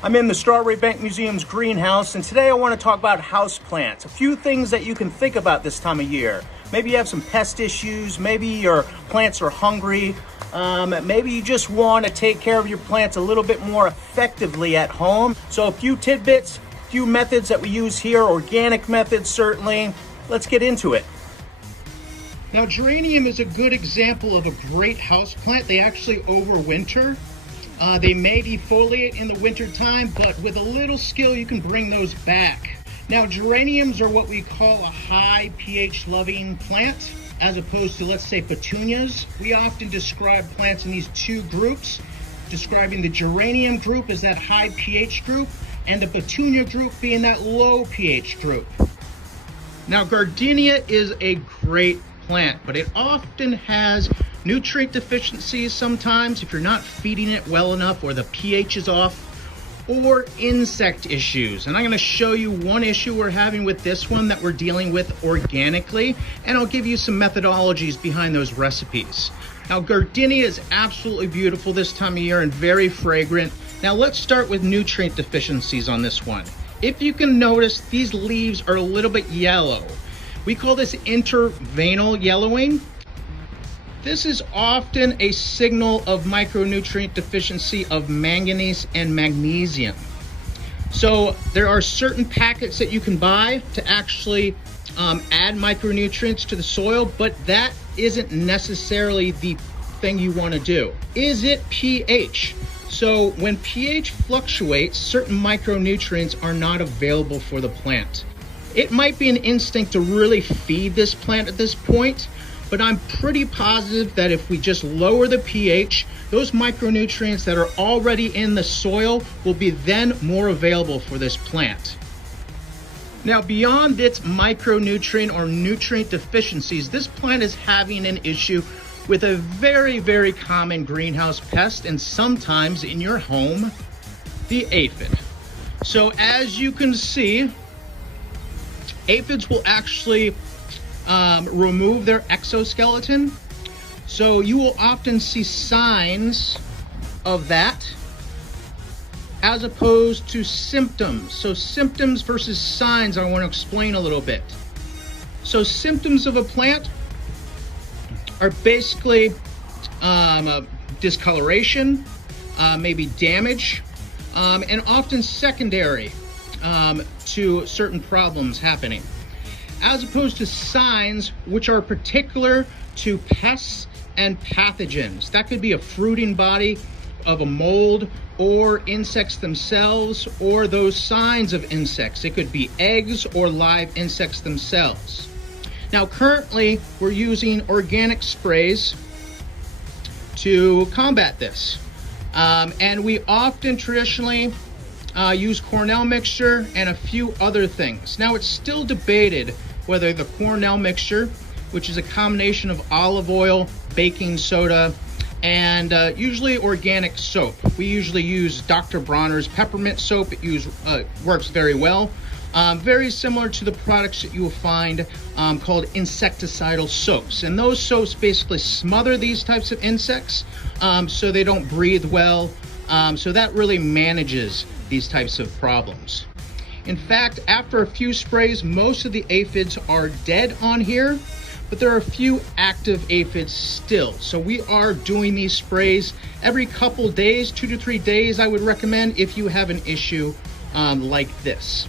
I'm in the Strawbery Banke Museum's greenhouse, and today I want to talk about houseplants. A few things that you can think about this time of year. Maybe you have some pest issues, maybe your plants are hungry, maybe you just want to take care of your plants a little bit more effectively at home. So a few tidbits, a few methods that we use here, organic methods certainly. Let's get into it. Now, geranium is a good example of a great houseplant. They actually overwinter. They may defoliate in the winter time, but with a little skill, you can bring those back. Now, geraniums are what we call a high pH loving plant, as opposed to, let's say, petunias. We often describe plants in these two groups, describing the geranium group as that high pH group, and the petunia group being that low pH group. Now, gardenia is a great plant, but it often has nutrient deficiencies sometimes if you're not feeding it well enough, or the pH is off, or insect issues. And I'm going to show you one issue we're having with this one that we're dealing with organically, and I'll give you some methodologies behind those recipes. Now, gardenia is absolutely beautiful this time of year and very fragrant. Now let's start with nutrient deficiencies on this one. If you can notice, these leaves are a little bit yellow. We call this interveinal yellowing. This is often a signal of micronutrient deficiency of manganese and magnesium. So there are certain packets that you can buy to actually add micronutrients to the soil, but that isn't necessarily the thing you want to do. Is it pH? So when pH fluctuates, certain micronutrients are not available for the plant. It might be an instinct to really feed this plant at this point, but I'm pretty positive that if we just lower the pH, those micronutrients that are already in the soil will be then more available for this plant. Now, beyond its micronutrient or nutrient deficiencies, this plant is having an issue with a very, very common greenhouse pest, and sometimes in your home, the aphid. So as you can see, aphids will actually remove their exoskeleton. So you will often see signs of that as opposed to symptoms. So symptoms versus signs, I want to explain a little bit. So symptoms of a plant are basically discoloration, maybe damage, and often secondary to certain problems happening, as opposed to signs which are particular to pests and pathogens. That could be a fruiting body of a mold, or insects themselves, or those signs of insects. It could be eggs or live insects themselves. Now, currently, we're using organic sprays to combat this. And we often traditionally use Cornell mixture and a few other things. Now, it's still debated whether the Cornell mixture, which is a combination of olive oil, baking soda, and usually organic soap. We usually use Dr. Bronner's peppermint soap. It works very well. Very similar to the products that you will find called insecticidal soaps. And those soaps basically smother these types of insects so they don't breathe well. So that really manages these types of problems. In fact, after a few sprays, most of the aphids are dead on here, but there are a few active aphids still. So we are doing these sprays every couple days, 2 to 3 days, I would recommend, if you have an issue like this.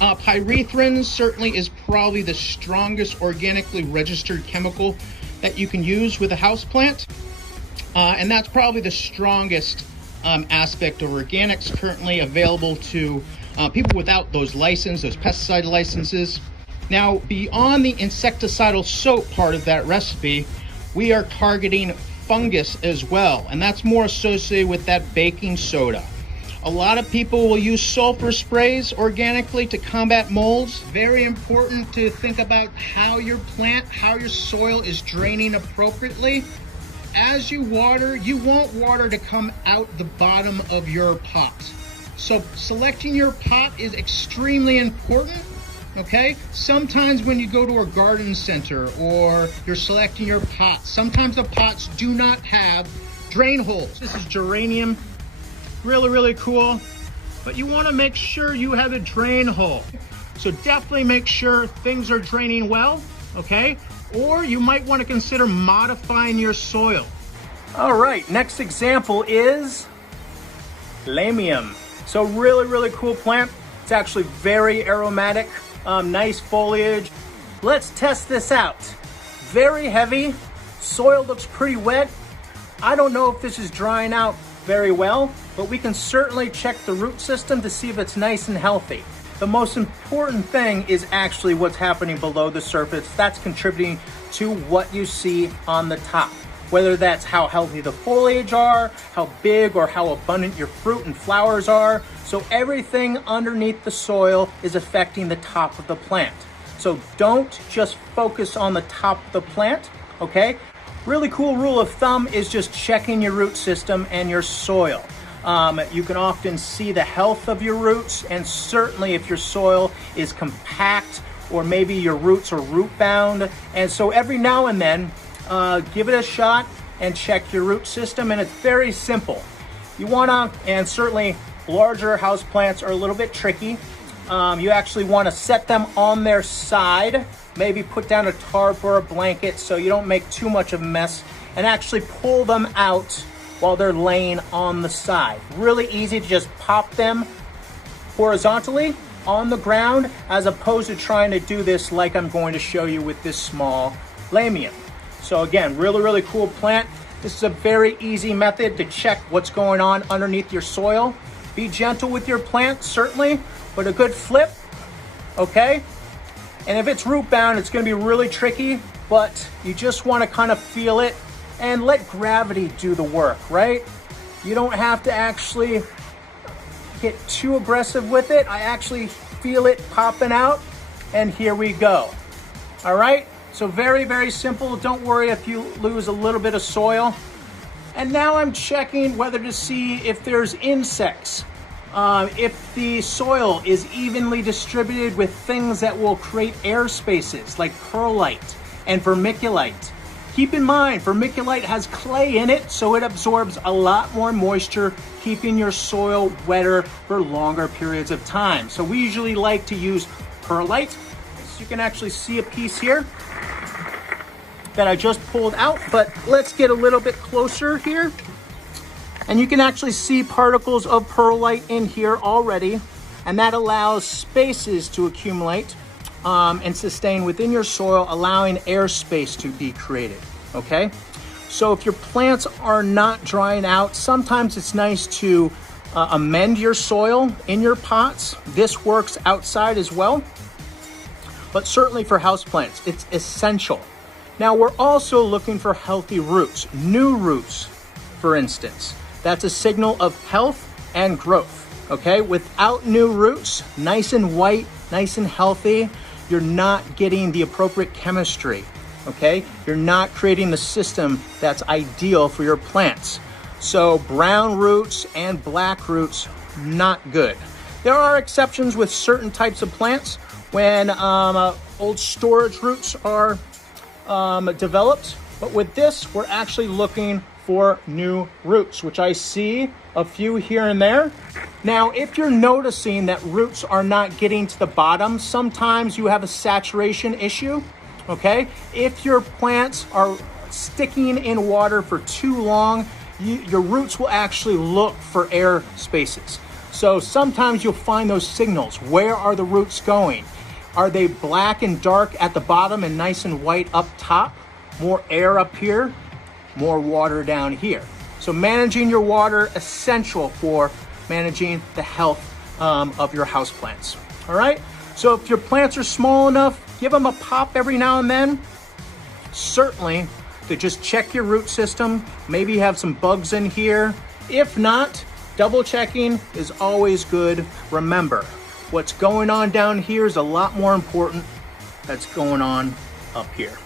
Pyrethrin certainly is probably the strongest organically registered chemical that you can use with a houseplant. And that's probably the strongest aspect of organics currently available to people without those licenses, those pesticide licenses. Now, beyond the insecticidal soap part of that recipe, we are targeting fungus as well, and that's more associated with that baking soda. A lot of people will use sulfur sprays organically to combat molds. Very important to think about how your plant, how your soil is draining appropriately. As you water, you want water to come out the bottom of your pot. So selecting your pot is extremely important, okay? Sometimes when you go to a garden center or you're selecting your pots, sometimes the pots do not have drain holes. This is geranium, really, really cool. but you want to make sure you have a drain hole. So definitely make sure things are draining well, okay? Or you might want to consider modifying your soil. All right, next example is Lamium. So really cool plant. It's actually very aromatic, nice foliage. Let's test this out. Very heavy, soil looks pretty wet. I don't know if this is drying out very well, but we can certainly check the root system to see if it's nice and healthy. The most important thing is actually what's happening below the surface. That's contributing to what you see on the top. Whether that's how healthy the foliage are, how big or how abundant your fruit and flowers are. So everything underneath the soil is affecting the top of the plant. So don't just focus on the top of the plant, okay? Really cool rule of thumb is just checking your root system and your soil. You can often see the health of your roots, and certainly if your soil is compact or maybe your roots are root bound. And so every now and then, give it a shot and check your root system, and it's very simple. You wanna, and certainly larger houseplants are a little bit tricky. You actually wanna set them on their side, maybe put down a tarp or a blanket so you don't make too much of a mess, and actually pull them out while they're laying on the side. Really easy to just pop them horizontally on the ground as opposed to trying to do this like I'm going to show you with this small Lamium. So again, really cool plant. This is a very easy method to check what's going on underneath your soil. Be gentle with your plant, certainly, but a good flip, okay? And if it's root bound, it's gonna be really tricky, but you just wanna kind of feel it and let gravity do the work, right? You don't have to actually get too aggressive with it. I actually feel it popping out, and here we go. All right, so very simple. Don't worry if you lose a little bit of soil. And now I'm checking whether to see if there's insects. If the soil is evenly distributed with things that will create air spaces like perlite and vermiculite. Keep in mind, vermiculite has clay in it, so it absorbs a lot more moisture, keeping your soil wetter for longer periods of time. So we usually like to use perlite. So you can actually see a piece here that I just pulled out, but let's get a little bit closer here. And you can actually see particles of perlite in here already, and that allows spaces to accumulate and sustain within your soil, allowing airspace to be created, okay? So if your plants are not drying out, sometimes it's nice to amend your soil in your pots. This works outside as well, but certainly for houseplants, it's essential. Now we're also looking for healthy roots, new roots, for instance. That's a signal of health and growth, okay? Without new roots, nice and white, nice and healthy, you're not getting the appropriate chemistry, okay? You're not creating the system that's ideal for your plants. So brown roots and black roots, not good. There are exceptions with certain types of plants when old storage roots are developed, but with this, we're actually looking for new roots, which I see a few here and there. Now, if you're noticing that roots are not getting to the bottom, sometimes you have a saturation issue, okay? If your plants are sticking in water for too long, your roots will actually look for air spaces. So sometimes you'll find those signals. Where are the roots going? Are they black and dark at the bottom and nice and white up top? More air up here, more water down here. So managing your water, essential for managing the health of your houseplants. All right, so if your plants are small enough, give them a pop every now and then. Certainly to just check your root system, maybe have some bugs in here. If not, double checking is always good. Remember, what's going on down here is a lot more important that's going on up here.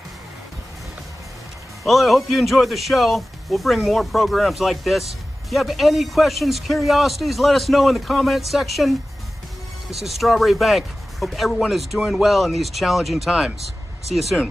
Well, I hope you enjoyed the show. We'll bring more programs like this. If you have any questions, curiosities, let us know in the comment section. This is Strawbery Banke. Hope everyone is doing well in these challenging times. See you soon.